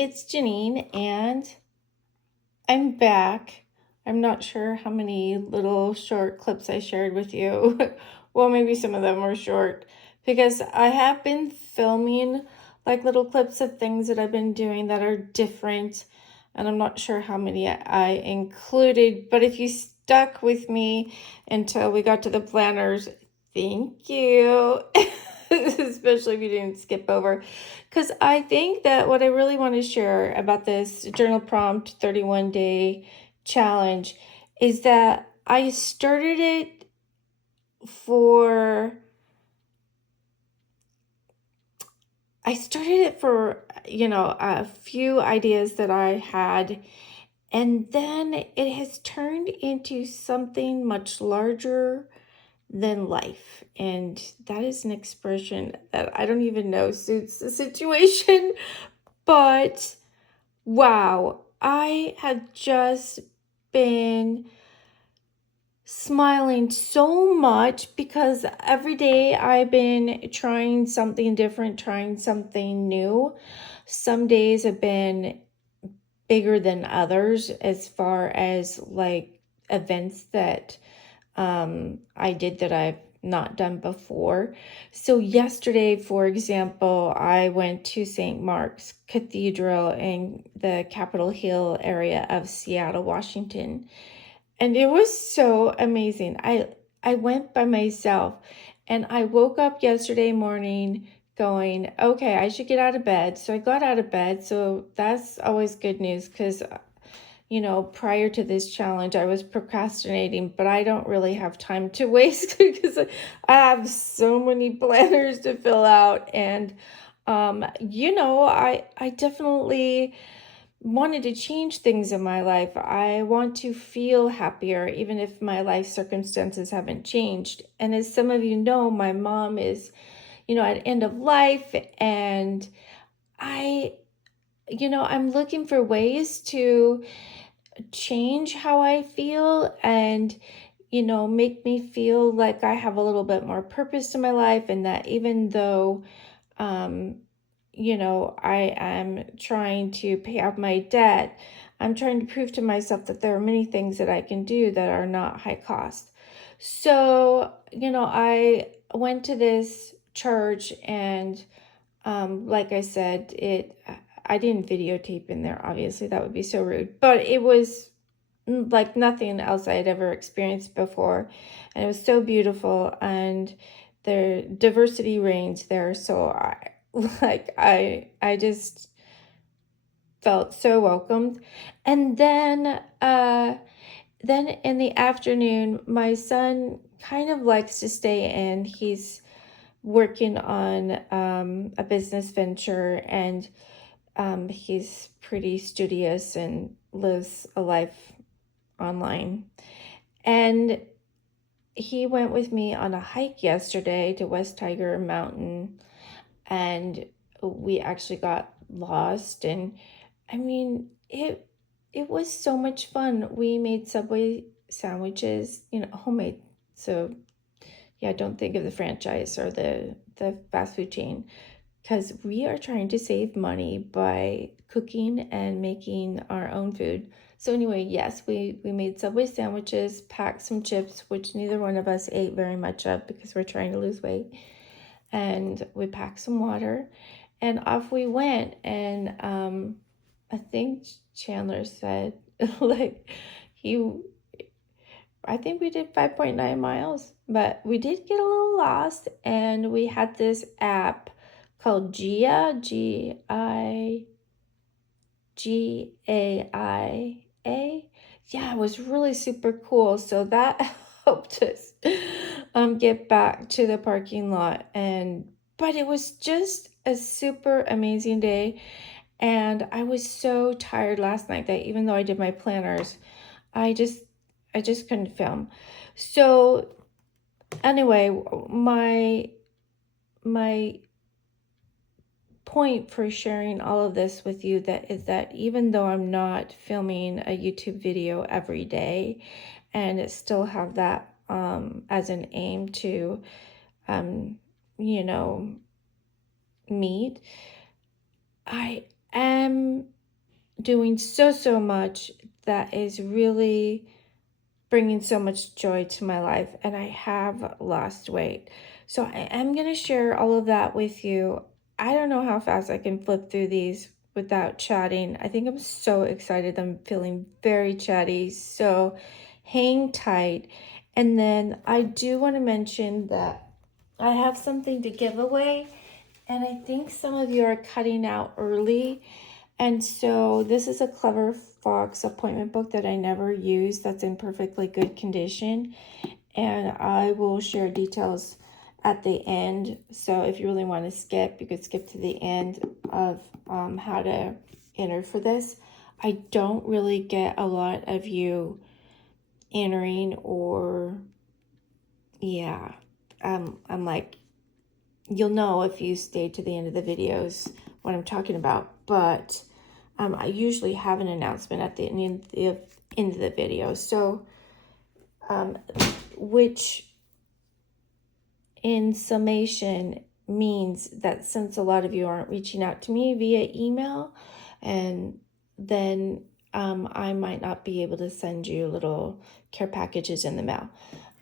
it's Jenean, and I'm back. I'm not sure how many little short clips I shared with you. Well, maybe some of them were short because I have been filming like little clips of things that I've been doing that are different, and I'm not sure how many I included, but if you stuck with me until we got to the planners, thank you. Especially if you didn't skip over. Because I think that what I really want to share about this journal prompt 31-day challenge is that I started it for a few ideas that I had, and then it has turned into something much larger than life. And that is an expression that I don't even know suits the situation. But wow, I have just been smiling so much because every day I've been trying something different, trying something new. Some days have been bigger than others as far as like events that I did that I've not done before. So yesterday, for example, I went to St. Mark's Cathedral in the Capitol Hill area of Seattle, Washington. And it was so amazing. I went by myself, and I woke up yesterday morning going, okay, I should get out of bed. So I got out of bed. So that's always good news because prior to this challenge, I was procrastinating, but I don't really have time to waste because I have so many planners to fill out. And, I definitely wanted to change things in my life. I want to feel happier, even if my life circumstances haven't changed. And as some of you know, my mom is, at end of life, and I'm looking for ways to change how I feel and, make me feel like I have a little bit more purpose in my life, and that even though, um, I am trying to pay off my debt, I'm trying to prove to myself that there are many things that I can do that are not high cost. So, I went to this church, and like I said, I didn't videotape in there, obviously, that would be so rude, but it was like nothing else I had ever experienced before. And it was so beautiful, and their diversity reigns there. So I just felt so welcomed. And then in the afternoon, my son kind of likes to stay in. He's working on a business venture, and he's pretty studious and lives a life online. And he went with me on a hike yesterday to West Tiger Mountain, and we actually got lost. And I mean, it was so much fun. We made Subway sandwiches, homemade. So yeah, don't think of the franchise or the fast food chain, because we are trying to save money by cooking and making our own food. So anyway, yes, we made Subway sandwiches, packed some chips, which neither one of us ate very much of because we're trying to lose weight. And we packed some water, and off we went. And I think Chandler said, like, I think we did 5.9 miles, but we did get a little lost. And we had this app called Gia, Gaia. Yeah, it was really super cool. So that helped us get back to the parking lot. But it was just a super amazing day. And I was so tired last night that even though I did my planners, I just couldn't film. So anyway, my point for sharing all of this with you is that even though I'm not filming a YouTube video every day, and it still have that as an aim to meet, am doing so much that is really bringing so much joy to my life, and I have lost weight. So I am going to share all of that with you. I don't know how fast I can flip through these without chatting. I think I'm so excited. I'm feeling very chatty. So hang tight. And then I do want to mention that I have something to give away, and I think some of you are cutting out early. And so this is a Clever Fox appointment book that I never used, that's in perfectly good condition. And I will share details at the end. So if you really want to skip, you could skip to the end of how to enter for this. I don't really get a lot of you entering, or yeah, I'm like, you'll know if you stay to the end of the videos what I'm talking about, but I usually have an announcement at the end of the video. So, which in summation means that since a lot of you aren't reaching out to me via email, and then I might not be able to send you little care packages in the mail.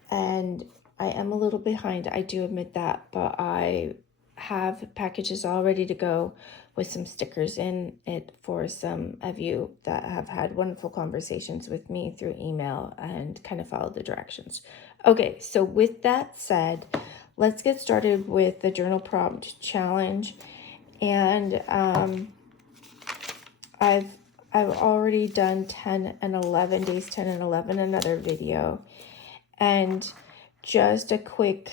And I am a little behind, I do admit that, but I have packages all ready to go with some stickers in it for some of you that have had wonderful conversations with me through email and kind of followed the directions. Okay, so with that said, let's get started with the journal prompt challenge. And I've already done 10 and 11, days 10 and 11, another video. And just a quick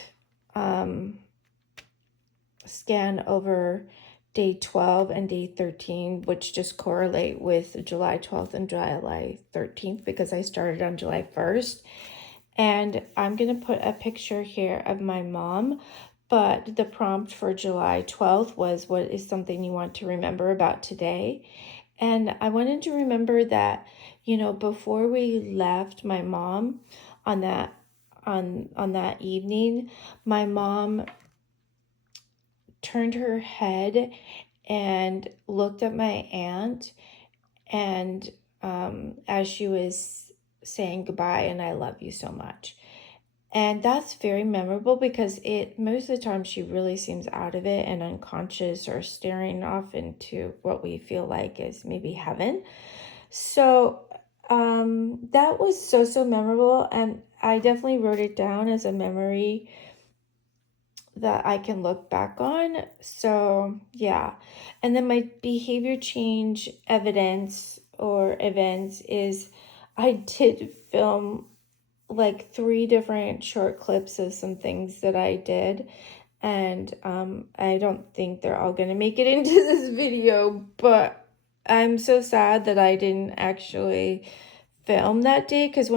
scan over day 12 and day 13, which just correlate with July 12th and July 13th because I started on July 1st. And I'm going to put a picture here of my mom, but the prompt for July 12th was, what is something you want to remember about today? And I wanted to remember that, you know, before we left my mom on that evening, my mom turned her head and looked at my aunt, and as she was saying goodbye and I love you so much. And that's very memorable because most of the time she really seems out of it and unconscious or staring off into what we feel like is maybe heaven. So that was so memorable, and I definitely wrote it down as a memory that I can look back on. So yeah. And then my behavior change evidence or events is I did film like 3 different short clips of some things that I did. And I don't think they're all going to make it into this video, but I'm so sad that I didn't actually film that day, because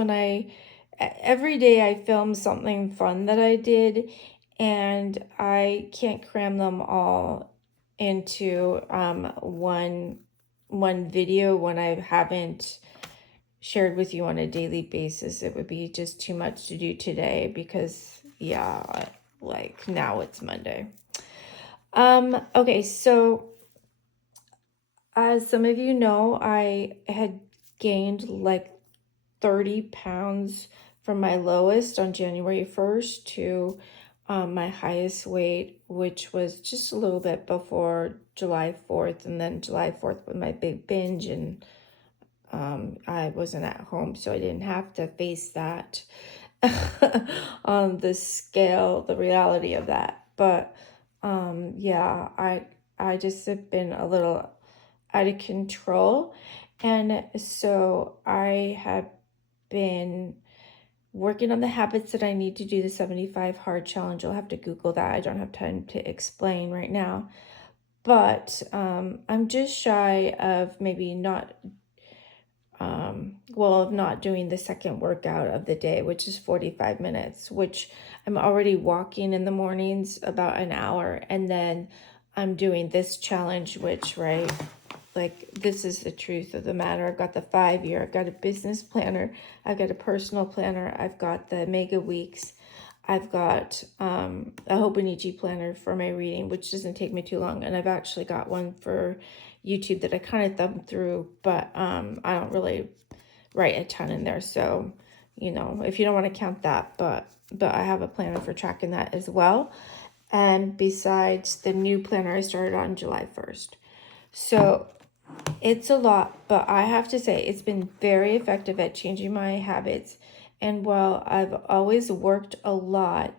every day I film something fun that I did, and I can't cram them all into one video when I haven't shared with you on a daily basis. It would be just too much to do today because yeah, like now it's Monday. Okay, so as some of you know, I had gained like 30 pounds from my lowest on January 1st to my highest weight, which was just a little bit before July 4th. And then July 4th was my big binge, and I wasn't at home, so I didn't have to face that on the scale, the reality of that. But yeah, I just have been a little out of control. And so I have been working on the habits that I need to do the 75 hard challenge. You'll have to Google that. I don't have time to explain right now. But I'm just shy of maybe not of not doing the second workout of the day, which is 45 minutes, which I'm already walking in the mornings about an hour. And then I'm doing this challenge, which, right, like this is the truth of the matter. I've got the 5-year, I've got a business planner, I've got a personal planner, I've got the mega weeks, I've got a Hobonichi planner for my reading, which doesn't take me too long. And I've actually got one for YouTube that I kind of thumb through, but I don't really write a ton in there. So, you know, if you don't want to count that, but I have a planner for tracking that as well. And besides the new planner I started on July 1st. So it's a lot, but I have to say it's been very effective at changing my habits. And while I've always worked a lot,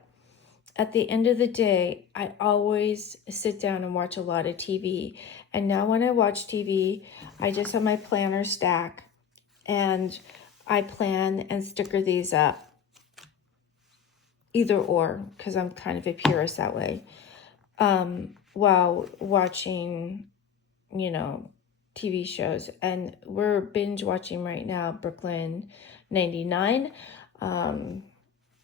at the end of the day, I always sit down and watch a lot of TV. And now when I watch TV, I just have my planner stack and I plan and sticker these up. Either or, because I'm kind of a purist that way. While watching, you know, TV shows. And we're binge watching right now Brooklyn 99.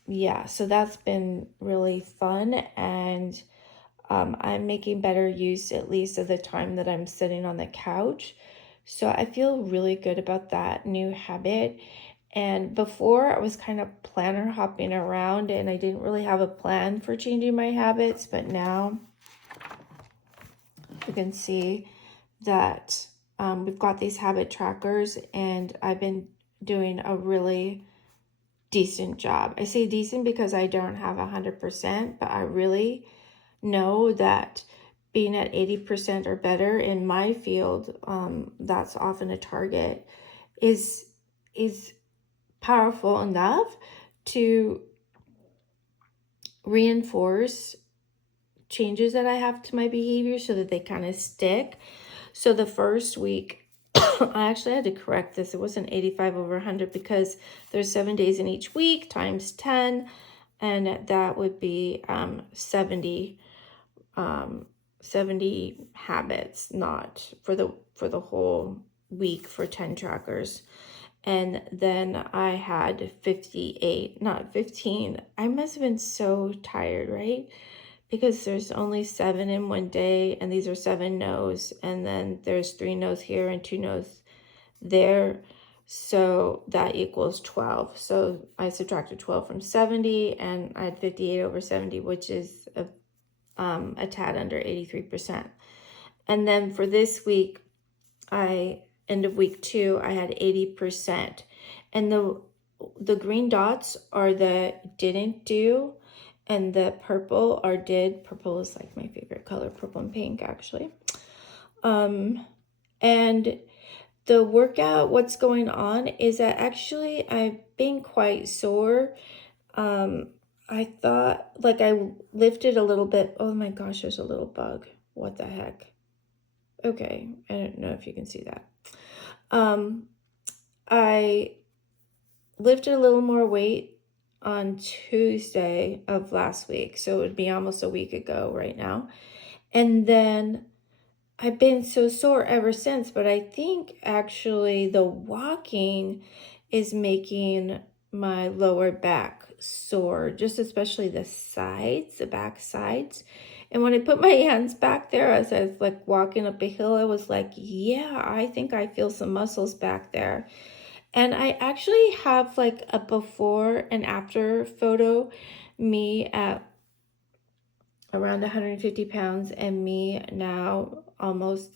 Yeah, so that's been really fun, and I'm making better use at least of the time that I'm sitting on the couch. So I feel really good about that new habit. And before I was kind of planner hopping around and I didn't really have a plan for changing my habits, but now you can see that we've got these habit trackers and I've been doing a really decent job. I say decent because I don't have 100%, but I really know that being at 80% or better in my field, that's often a target, is powerful enough to reinforce changes that I have to my behavior so that they kind of stick. So the first week, I actually had to correct this. It wasn't 85 over 100 because there's 7 days in each week times 10, and that would be 70 habits, not for the whole week for 10 trackers. And then I had 58, not 15. I must have been so tired, right? Because there's only 7 in one day, and these are 7 no's, and then there's 3 no's here and 2 no's there. So that equals 12. So I subtracted 12 from 70, and I had 58 over 70, which is a tad under 83%. And then for this week, end of week 2, I had 80%. And the green dots are the didn't do, and the purple are did. Purple is like my favorite color, purple and pink actually. And the workout, what's going on is that actually I've been quite sore. I thought, like, I lifted a little bit. Oh my gosh, there's a little bug. What the heck? Okay, I don't know if you can see that. I lifted a little more weight on Tuesday of last week, so it would be almost a week ago right now. And then I've been so sore ever since, but I think actually the walking is making my lower back sore, just especially the sides, the back sides. And when I put my hands back there as I was like walking up a hill, I was like, yeah, I think I feel some muscles back there. And I actually have like a before and after photo, me at around 150 pounds and me now almost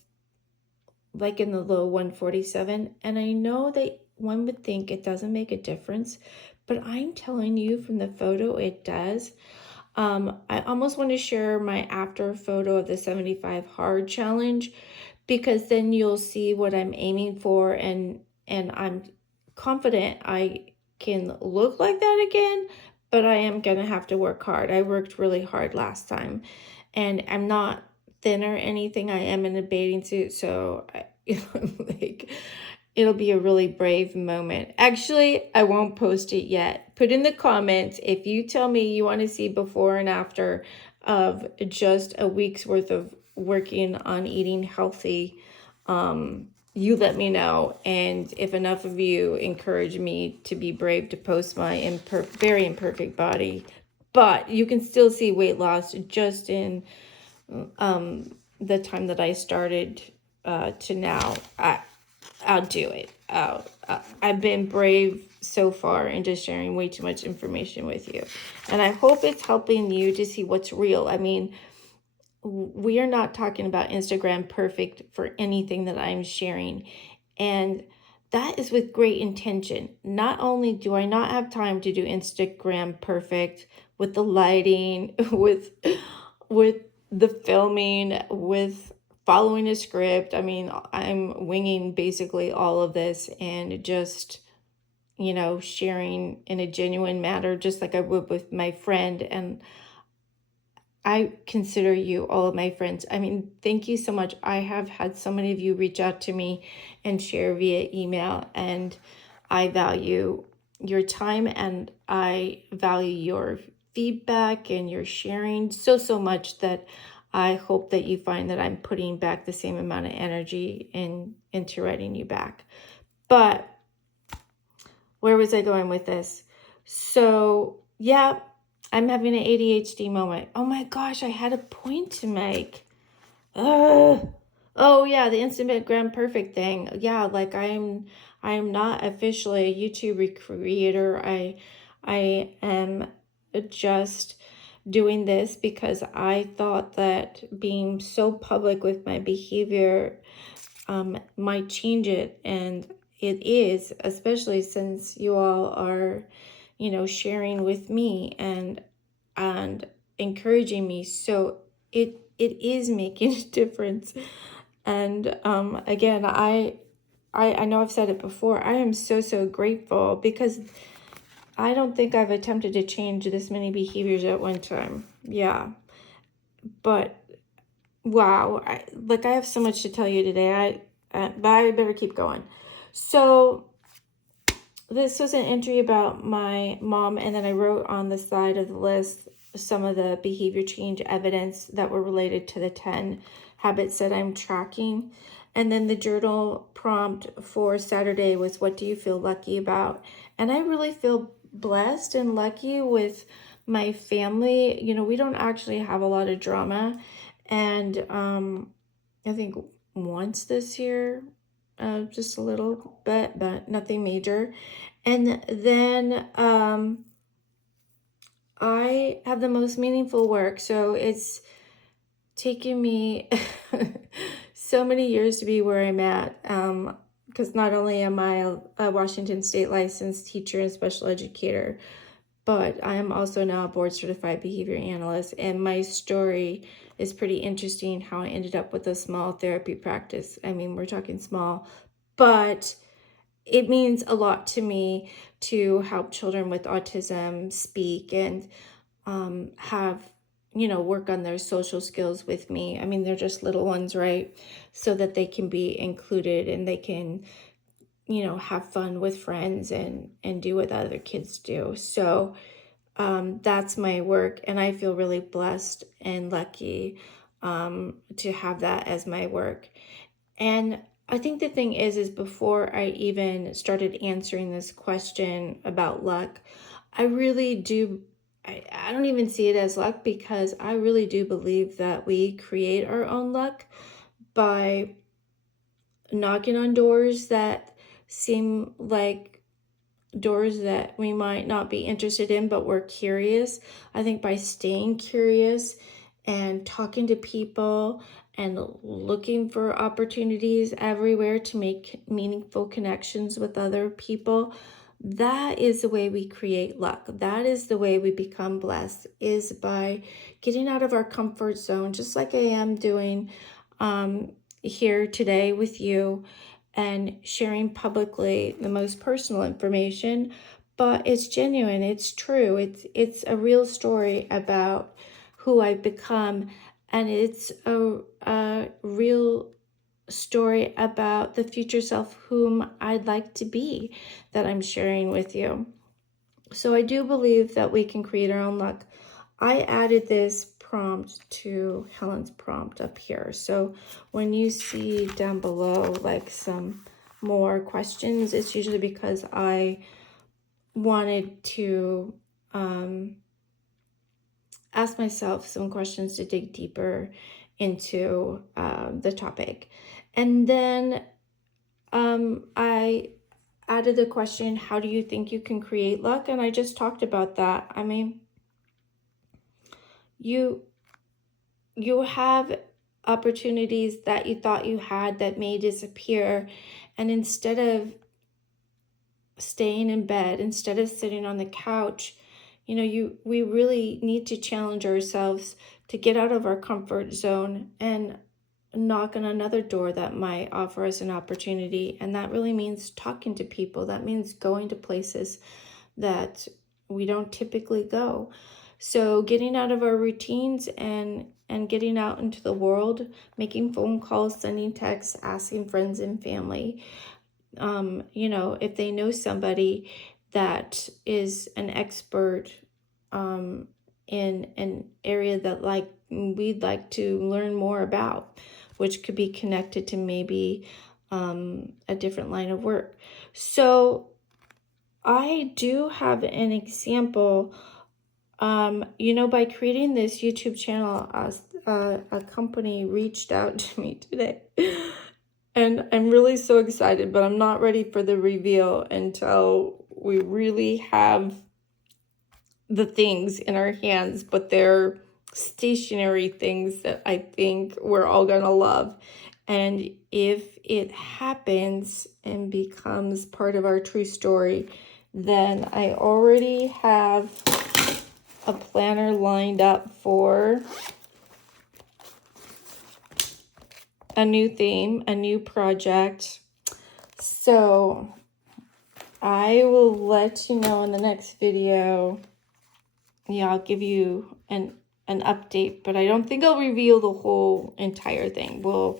like in the low 147. And I know that one would think it doesn't make a difference, but I'm telling you from the photo, it does. I almost want to share my after photo of the 75 hard challenge, because then you'll see what I'm aiming for, and I'm confident I can look like that again, but I am gonna have to work hard. I worked really hard last time, and I'm not thin or anything. I am in a bathing suit, so like, it'll be a really brave moment. Actually, I won't post it yet. Put in the comments if you tell me you want to see before and after of just a week's worth of working on eating healthy. You let me know, and if enough of you encourage me to be brave to post my very imperfect body, but you can still see weight loss just in the time that I started to now, I'll do it. I've been brave so far in just sharing way too much information with you, and I hope it's helping you to see what's real. I mean, we are not talking about Instagram perfect for anything that I'm sharing. And that is with great intention. Not only do I not have time to do Instagram perfect with the lighting, with the filming, with following a script. I mean, I'm winging basically all of this and just, sharing in a genuine manner, just like I would with my friend. And I consider you all of my friends. I mean, thank you so much. I have had so many of you reach out to me and share via email, and I value your time and I value your feedback and your sharing so much that I hope that you find that I'm putting back the same amount of energy into writing you back. But where was I going with this? So, yeah, I'm having an ADHD moment. Oh my gosh, I had a point to make. Oh yeah, the Instagram perfect thing. Yeah, like I'm not officially a YouTube creator. I am just doing this because I thought that being so public with my behavior might change it, and it is, especially since you all are, sharing with me and encouraging me. So it is making a difference. And again, I know I've said it before. I am so grateful because I don't think I've attempted to change this many behaviors at one time. Yeah, but wow, I have so much to tell you today. But I better keep going. So this was an entry about my mom, and then I wrote on the side of the list some of the behavior change evidence that were related to the 10 habits that I'm tracking. And then the journal prompt for Saturday was, what do you feel lucky about? And I really feel blessed and lucky with my family. We don't actually have a lot of drama. And I think once this year, just a little bit, but nothing major. And then I have the most meaningful work. So it's taken me so many years to be where I'm at. Because not only am I a Washington State licensed teacher and special educator, but I am also now a board certified behavior analyst. And my story is pretty interesting, how I ended up with a small therapy practice. I mean, we're talking small, but it means a lot to me to help children with autism speak and have, work on their social skills with me. I mean, they're just little ones, right? So that they can be included and they can, have fun with friends and do what other kids do. So that's my work, and I feel really blessed and lucky to have that as my work. And I think the thing is before I even started answering this question about luck, I really do, I don't even see it as luck, because I really do believe that we create our own luck by knocking on doors that seem like doors that we might not be interested in, but we're curious. I think by staying curious and talking to people and looking for opportunities everywhere to make meaningful connections with other people, that is the way we create luck. That is the way we become blessed, is by getting out of our comfort zone, just like I am doing here today with you, and sharing publicly the most personal information, but it's genuine, it's true, it's a real story about who I've become, and it's a real story about the future self whom I'd like to be that I'm sharing with you. So I do believe that we can create our own luck. I added this prompt to Helen's prompt up here. So when you see down below like some more questions, it's usually because I wanted to ask myself some questions to dig deeper into the topic. And then I added the question, how do you think you can create luck? And I just talked about that. I mean, you you have opportunities that you thought you had that may disappear. And instead of staying in bed, instead of sitting on the couch, we really need to challenge ourselves to get out of our comfort zone and knock on another door that might offer us an opportunity. And that really means talking to people. That means going to places that we don't typically go. So getting out of our routines and getting out into the world, making phone calls, sending texts, asking friends and family. If they know somebody that is an expert in an area that we'd like to learn more about, which could be connected to maybe a different line of work. So I do have an example. By creating this YouTube channel, a company reached out to me today. And I'm really so excited, but I'm not ready for the reveal until we really have the things in our hands, but they're stationary things that I think we're all gonna love. And if it happens and becomes part of our true story, then I already have a planner lined up for a new theme, a new project. So I will let you know in the next video. Yeah, I'll give you an update, but I don't think I'll reveal the whole entire thing. We'll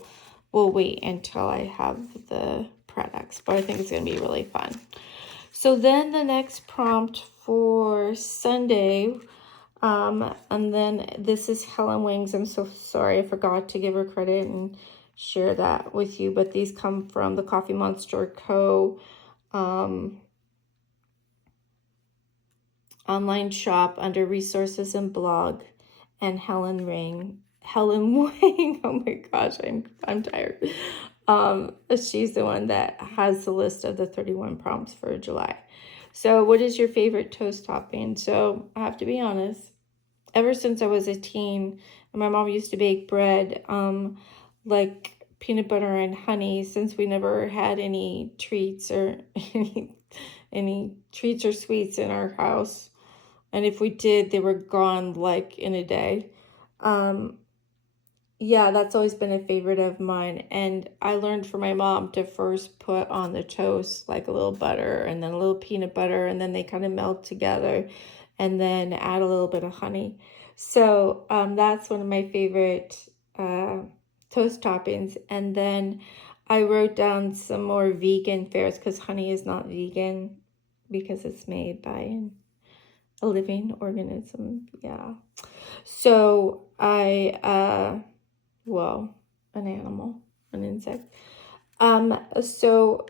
wait until I have the products, but I think it's gonna be really fun. So then the next prompt for Sunday, and then this is Helen Wings. I'm so sorry, I forgot to give her credit and share that with you, but these come from the Coffee Monster Co. Online shop under resources and blog, and Helen Wing. Oh my gosh, I'm tired. She's the one that has the list of the 31 prompts for July. So what is your favorite toast topping? So I have to be honest, ever since I was a teen, my mom used to bake bread, like peanut butter and honey, since we never had any treats or any treats or sweets in our house. And if we did, they were gone like in a day. Yeah, that's always been a favorite of mine. And I learned from my mom to first put on the toast like a little butter and then a little peanut butter, and then they kind of melt together, and then add a little bit of honey. So that's one of my favorite toast toppings. And then I wrote down some more vegan fares, because honey is not vegan because it's made by a living organism. Yeah. So an animal, an insect. So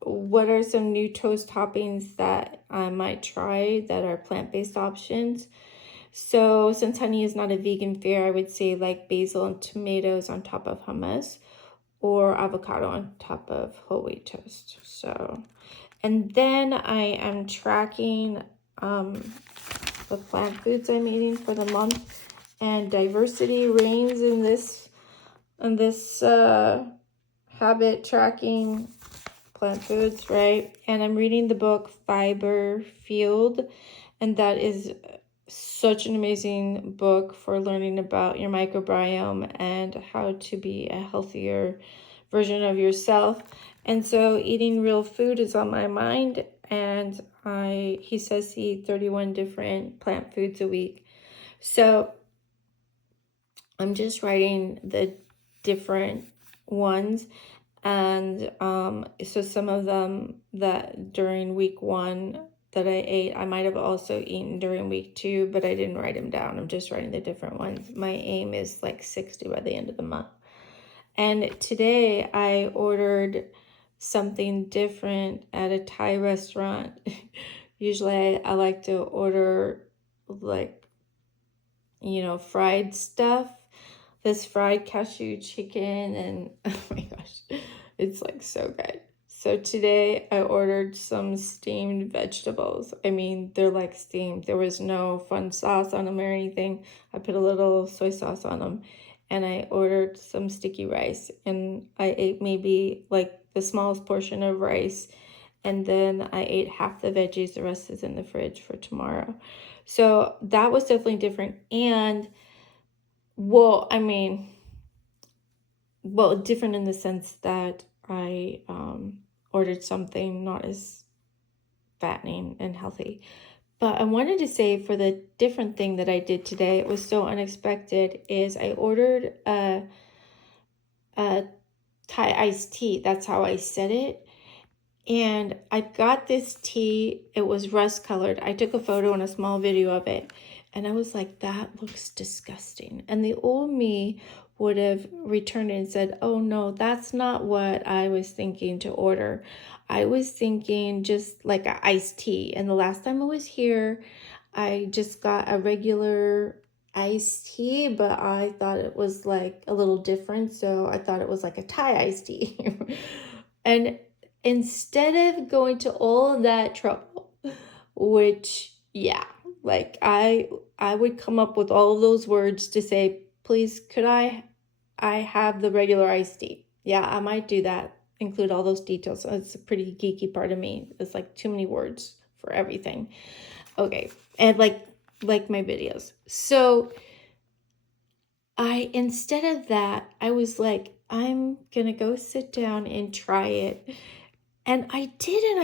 what are some new toast toppings that I might try that are plant-based options? So since honey is not a vegan fare, I would say like basil and tomatoes on top of hummus, or avocado on top of whole wheat toast. So, and then I am tracking the plant foods I'm eating for the month, and diversity reigns in this habit tracking plant foods, right? And I'm reading the book Fiber Fueled, and that is such an amazing book for learning about your microbiome and how to be a healthier version of yourself. And so eating real food is on my mind, and he says he eats 31 different plant foods a week. So I'm just writing the different ones. And so some of them that during week 1 that I ate, I might have also eaten during week 2, but I didn't write them down. I'm just writing the different ones. My aim is like 60 by the end of the month. And today I ordered something different at a Thai restaurant. Usually I like to order like, fried stuff. This fried cashew chicken, and oh my gosh, it's like so good. So today I ordered some steamed vegetables. I mean, they're like steamed. There was no fun sauce on them or anything. I put a little soy sauce on them, and I ordered some sticky rice, and I ate maybe like the smallest portion of rice, and then I ate half the veggies. The rest is in the fridge for tomorrow. So that was definitely different. And well, I mean, well, different in the sense that I ordered something not as fattening and healthy. But I wanted to say for the different thing that I did today, it was so unexpected, is I ordered a Thai iced tea. That's how I said it. And I got this tea. It was rust colored. I took a photo and a small video of it. And I was like, that looks disgusting. And the old me would have returned it and said, oh no, that's not what I was thinking to order. I was thinking just like an iced tea. And the last time I was here, I just got a regular iced tea, but I thought it was like a little different. So I thought it was like a Thai iced tea. And instead of going to all of that trouble, which, yeah, like I would come up with all of those words to say, please, could I have the regular iced tea? Yeah, I might do that. Include all those details. It's a pretty geeky part of me. It's like too many words for everything. Okay, and like my videos. So instead of that, I was like, I'm gonna go sit down and try it. And I did, and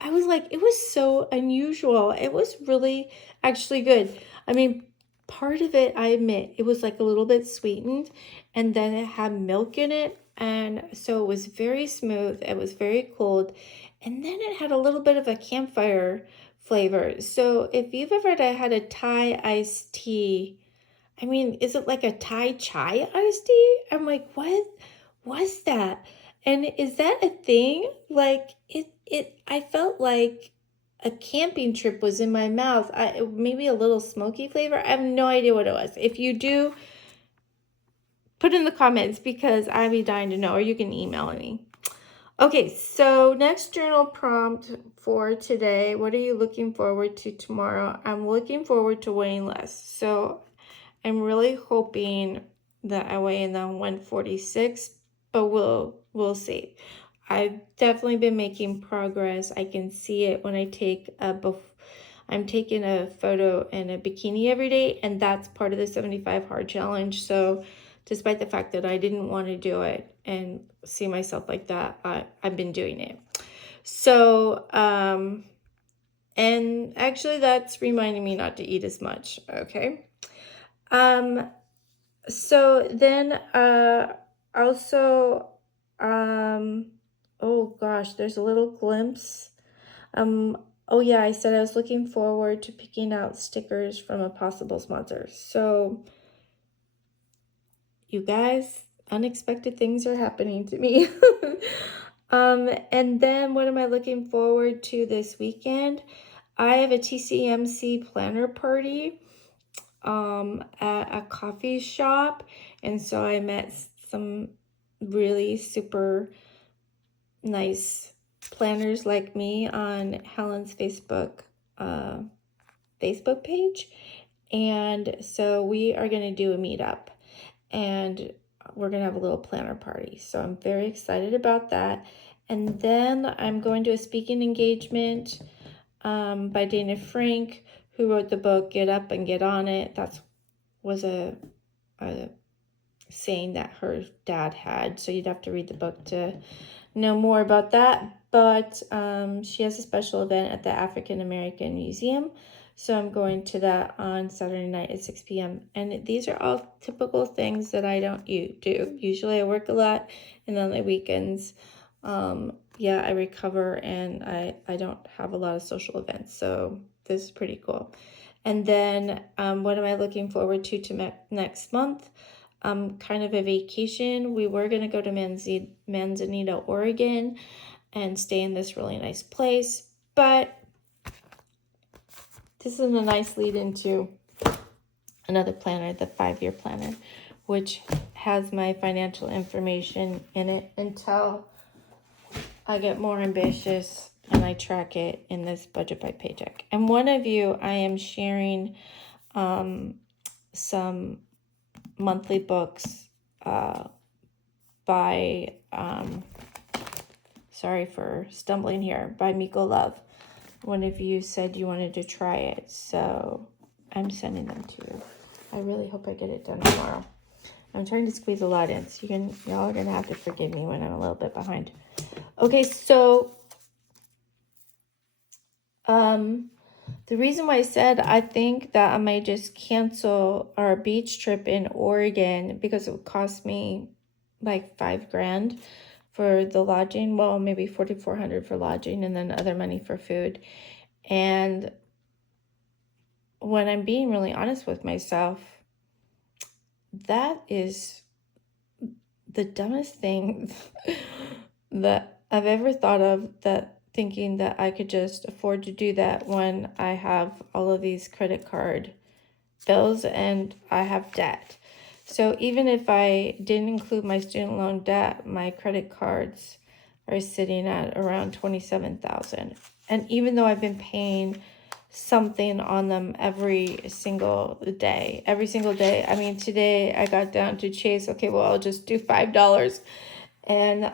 I was like, it was so unusual. It was really actually good. I mean, part of it, I admit, it was like a little bit sweetened, and then it had milk in it. And so it was very smooth. It was very cold. And then it had a little bit of a campfire flavor. So if you've ever had a Thai iced tea, I mean, is it like a Thai chai iced tea? I'm like, what was that? And is that a thing? Like I felt like a camping trip was in my mouth. Maybe a little smoky flavor. I have no idea what it was. If you do, put in the comments because I'd be dying to know, or you can email me. Okay, so next journal prompt for today. What are you looking forward to tomorrow? I'm looking forward to weighing less. So I'm really hoping that I weigh in on 146, but we'll see. I've definitely been making progress. I can see it when I take I'm taking a photo in a bikini every day, and that's part of the 75 hard challenge. So despite the fact that I didn't want to do it and see myself like that, I've been doing it. So and actually that's reminding me not to eat as much. Okay. So then also oh gosh, there's a little glimpse. Oh yeah, I said I was looking forward to picking out stickers from a possible sponsor. So you guys, unexpected things are happening to me. And then what am I looking forward to this weekend? I have a TCMC planner party at a coffee shop, and so I met some really super nice planners like me on Helen's Facebook page, and so we are going to do a meetup, and we're going to have a little planner party. So I'm very excited about that. And then I'm going to a speaking engagement by Dana Frank, who wrote the book Get Up and Get On It. That was a saying that her dad had, so you'd have to read the book to know more about that. But she has a special event at the African American Museum, so I'm going to that on Saturday night at 6 p.m. And these are all typical things that I don't do. Usually I work a lot, and on the weekends, yeah, I recover, and I don't have a lot of social events, so this is pretty cool. And then what am I looking forward to next month? Kind of a vacation. We were going to go to Manzanita, Oregon, and stay in this really nice place, but this is a nice lead into another planner, the 5-year planner, which has my financial information in it until I get more ambitious and I track it in this budget by paycheck. And one of you, I am sharing some monthly books by, sorry for stumbling here, by Miko Love. One of you said you wanted to try it, so I'm sending them to you. I really hope I get it done tomorrow. I'm trying to squeeze a lot in, so y'all are gonna have to forgive me when I'm a little bit behind. Okay, so the reason why I said I think that I might just cancel our beach trip in Oregon because it would cost me like $5,000 for the lodging. Well, maybe $4,400 for lodging and then other money for food. And when I'm being really honest with myself, that is the dumbest thing that I've ever thought of, that thinking that I could just afford to do that when I have all of these credit card bills and I have debt. So even if I didn't include my student loan debt, my credit cards are sitting at around $27,000. And even though I've been paying something on them every single day, I mean, today I got down to Chase. Okay, well, I'll just do $5. And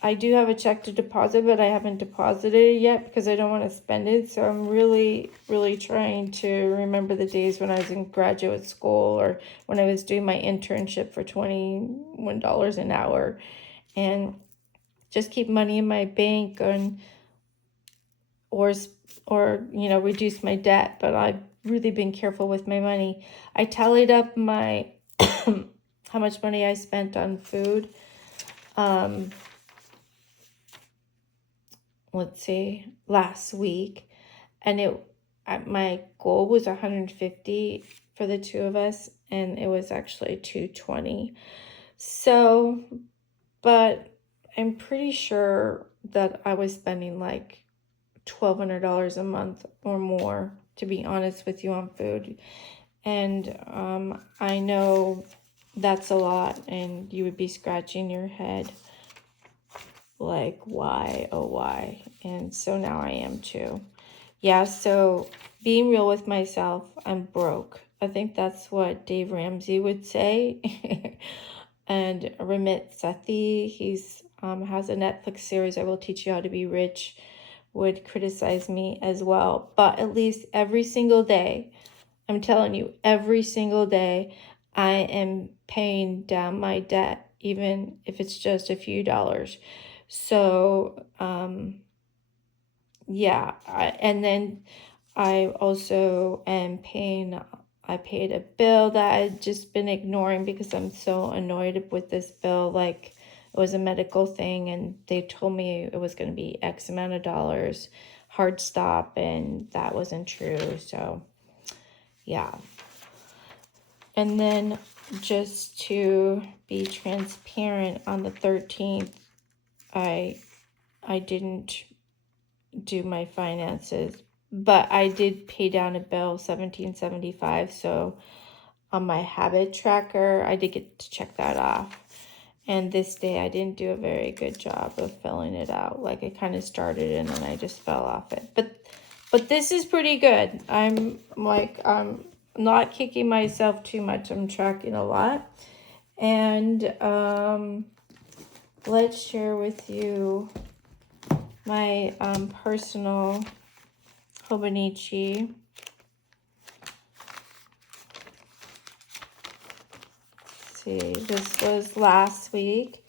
I do have a check to deposit, but I haven't deposited it yet because I don't want to spend it. So I'm really, really trying to remember the days when I was in graduate school or when I was doing my internship for $21 an hour, and just keep money in my bank or reduce my debt. But I've really been careful with my money. I tallied up my how much money I spent on food. Let's see, last week, and my goal was 150 for the two of us, and it was actually 220. So, but I'm pretty sure that I was spending like $1,200 a month or more, to be honest with you, on food. And I know that's a lot, and you would be scratching your head like, why, oh why? And so now I am too. Yeah, so being real with myself, I'm broke. I think that's what Dave Ramsey would say. And Ramit Sethi, he's has a Netflix series, I Will Teach You How to Be Rich, would criticize me as well. But at least every single day, I'm telling you, every single day, I am paying down my debt, even if it's just a few dollars. So, yeah, and then I also am I paid a bill that I'd just been ignoring because I'm so annoyed with this bill. Like, it was a medical thing, and they told me it was going to be X amount of dollars, hard stop, and that wasn't true. So, yeah. And then just to be transparent, on the 13th, I didn't do my finances, but I did pay down a bill, $17.75. So on my habit tracker, I did get to check that off. And this day I didn't do a very good job of filling it out. Like, I kind of started and then I just fell off it. But this is pretty good. I'm not kicking myself too much. I'm tracking a lot. And let's share with you my personal Hobonichi. See, this was last week.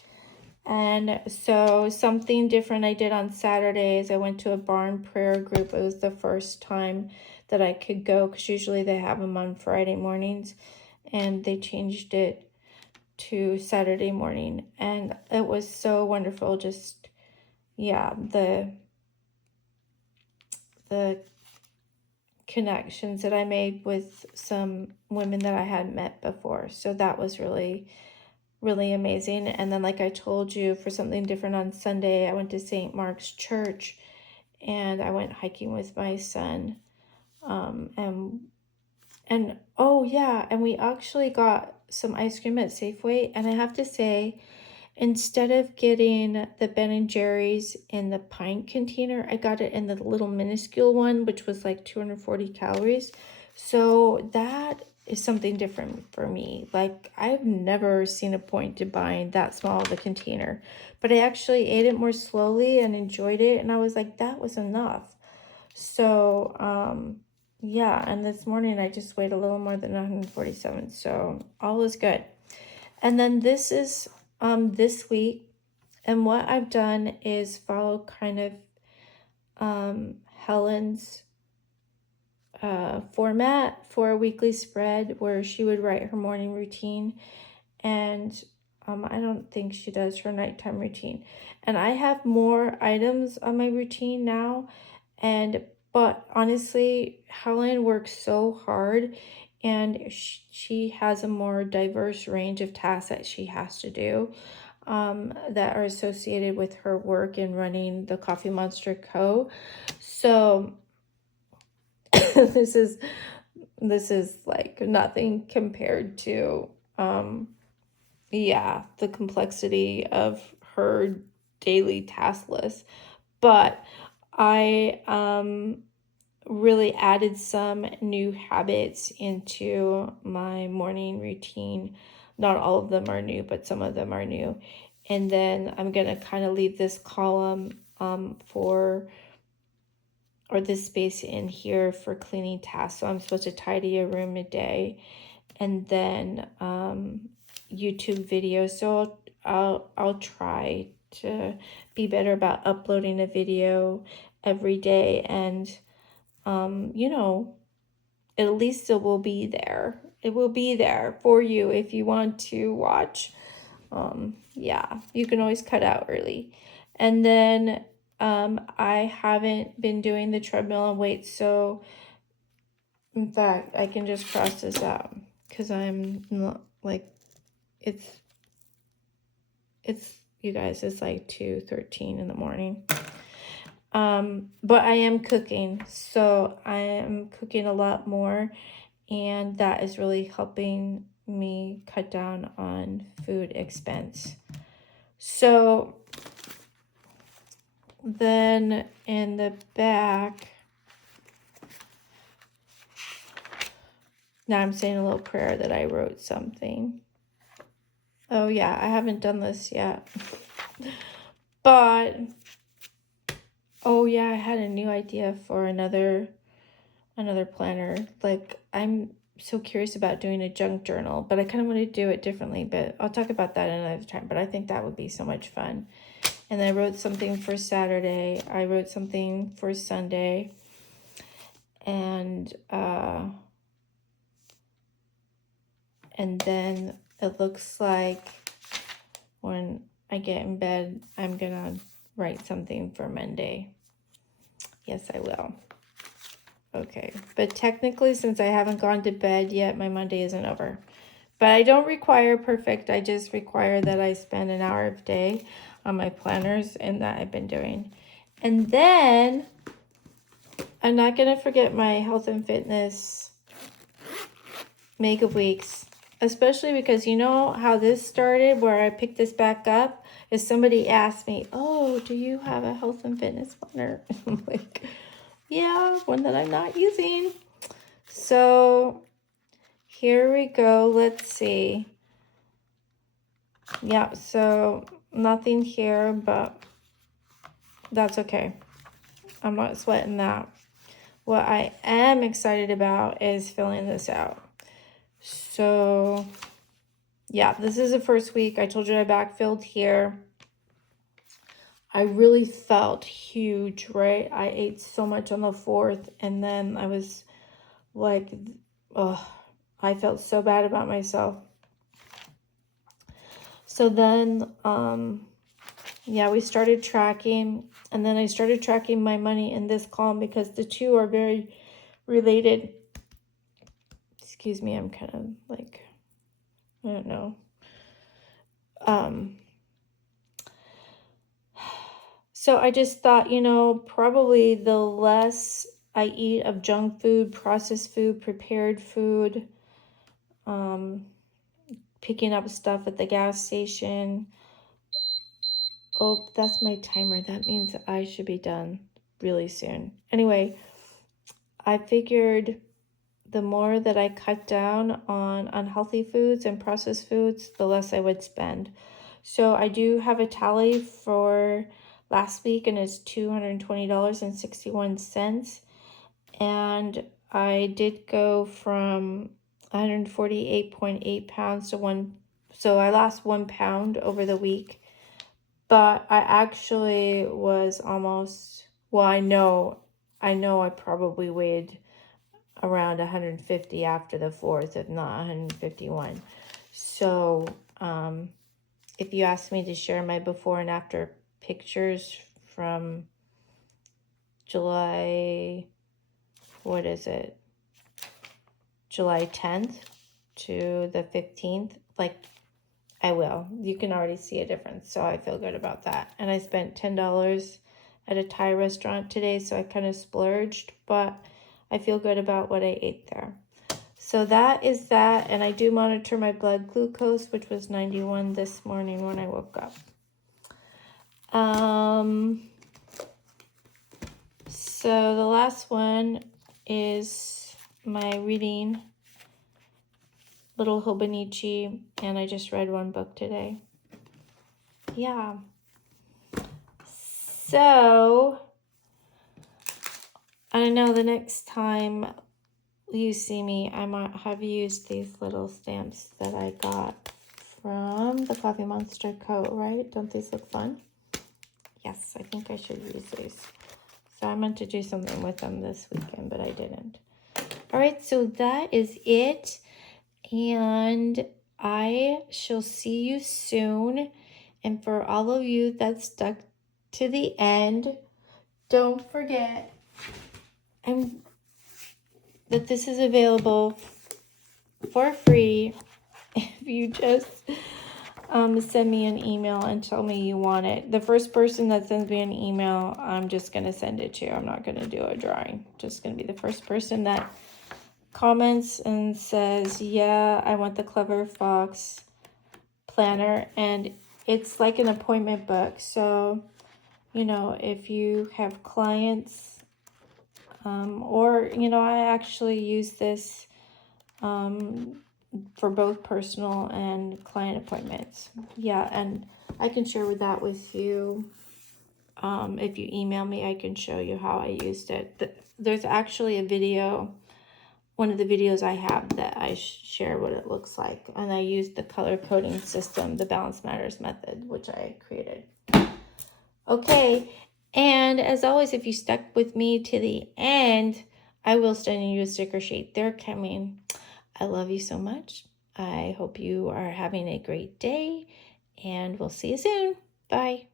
And so something different I did on Saturdays, I went to a barn prayer group. It was the first time that I could go because usually they have them on Friday mornings, and they changed it to Saturday morning. And it was so wonderful. Just, yeah, the connections that I made with some women that I hadn't met before. So that was really, really amazing. And then, like I told you, for something different on Sunday, I went to St. Mark's Church and I went hiking with my son. And oh yeah, and we actually got some ice cream at Safeway. And I have to say, instead of getting the Ben & Jerry's in the pint container, I got it in the little minuscule one, which was like 240 calories. So that is something different for me. Like, I've never seen a point to buying that small of a container, but I actually ate it more slowly and enjoyed it. And I was like, that was enough. So, yeah. And this morning I just weighed a little more than 147. So all is good. And then this is this week, and what I've done is follow kind of Helen's format for a weekly spread where she would write her morning routine, and I don't think she does her nighttime routine. And I have more items on my routine now, but honestly, Helen works so hard, and she has a more diverse range of tasks that she has to do that are associated with her work in running the Coffee Monster Co. So this is like nothing compared to the complexity of her daily task list. But I really added some new habits into my morning routine. Not all of them are new, but some of them are new. And then I'm going to kind of leave this column or this space in here for cleaning tasks. So I'm supposed to tidy a room a day, and then YouTube videos. So I'll try to be better about uploading a video every day, and at least it will be there. It will be there for you if you want to watch. You can always cut out early. And then I haven't been doing the treadmill and weights, so in fact, I can just cross this out because I'm not like it's you guys, it's like 2:13 in the morning. But I am cooking, so I am cooking a lot more, and that is really helping me cut down on food expense. So then in the back, now I'm saying a little prayer that I wrote something. Oh yeah, I haven't done this yet. But oh yeah, I had a new idea for another planner. Like, I'm so curious about doing a junk journal, but I kind of want to do it differently, but I'll talk about that another time. But I think that would be so much fun. And I wrote something for Saturday. I wrote something for Sunday. And then it looks like when I get in bed, I'm gonna write something for Monday. Yes, I will. Okay, but technically, since I haven't gone to bed yet, my Monday isn't over. But I don't require perfect. I just require that I spend an hour a day on my planners, and that I've been doing. And then I'm not going to forget my health and fitness mega weeks, especially because you know how this started, where I picked this back up, is somebody asked me, oh, do you have a health and fitness planner? I'm like, yeah, one that I'm not using. So here we go. Let's see. Yeah, so nothing here, but that's okay. I'm not sweating that. What I am excited about is filling this out. So yeah, this is the first week. I told you I backfilled here. I really felt huge, right? I ate so much on the 4th, and then I was like, I felt so bad about myself. So then, we started tracking, and then I started tracking my money in this column because the two are very related. Excuse me, I'm kind of like, I don't know. So I just thought, probably the less I eat of junk food, processed food, prepared food, picking up stuff at the gas station, Oh, that's my timer. That means I should be done really soon. Anyway, I figured the more that I cut down on unhealthy foods and processed foods, the less I would spend. So I do have a tally for last week, and it's $220.61. And I did go from 148.8 pounds to so I lost 1 pound over the week. But I actually was almost, well, I know I probably weighed around 150 after the 4th, if not 151. So, if you ask me to share my before and after pictures from July, what is it? July 10th to the 15th, like, I will. You can already see a difference, so I feel good about that. And I spent $10 at a Thai restaurant today, so I kind of splurged, but I feel good about what I ate there. So that is that, and I do monitor my blood glucose, which was 91 this morning when I woke up. So the last one is my reading, Little Hobonichi, and I just read one book today. Yeah. So, I don't know, the next time you see me, I might have used these little stamps that I got from the Coffee Monster coat, right? Don't these look fun? Yes, I think I should use these. So I meant to do something with them this weekend, but I didn't. All right, so that is it. And I shall see you soon. And for all of you that stuck to the end, don't forget that this is available for free if you just send me an email and tell me you want it. The first person that sends me an email, I'm just going to send it to. I'm not going to do a drawing. Just going to be the first person that comments and says, yeah, I want the Clever Fox planner. And it's like an appointment book. So, you know, if you have clients, or, you know, I actually use this for both personal and client appointments. Yeah, and I can share that with you. If you email me, I can show you how I used it. There's actually a video, one of the videos I have that I share what it looks like. And I used the color coding system, the Balance Matters method, which I created. Okay, and as always, if you stuck with me to the end, I will send you a sticker sheet. They're coming. I love you so much. I hope you are having a great day, and we'll see you soon. Bye.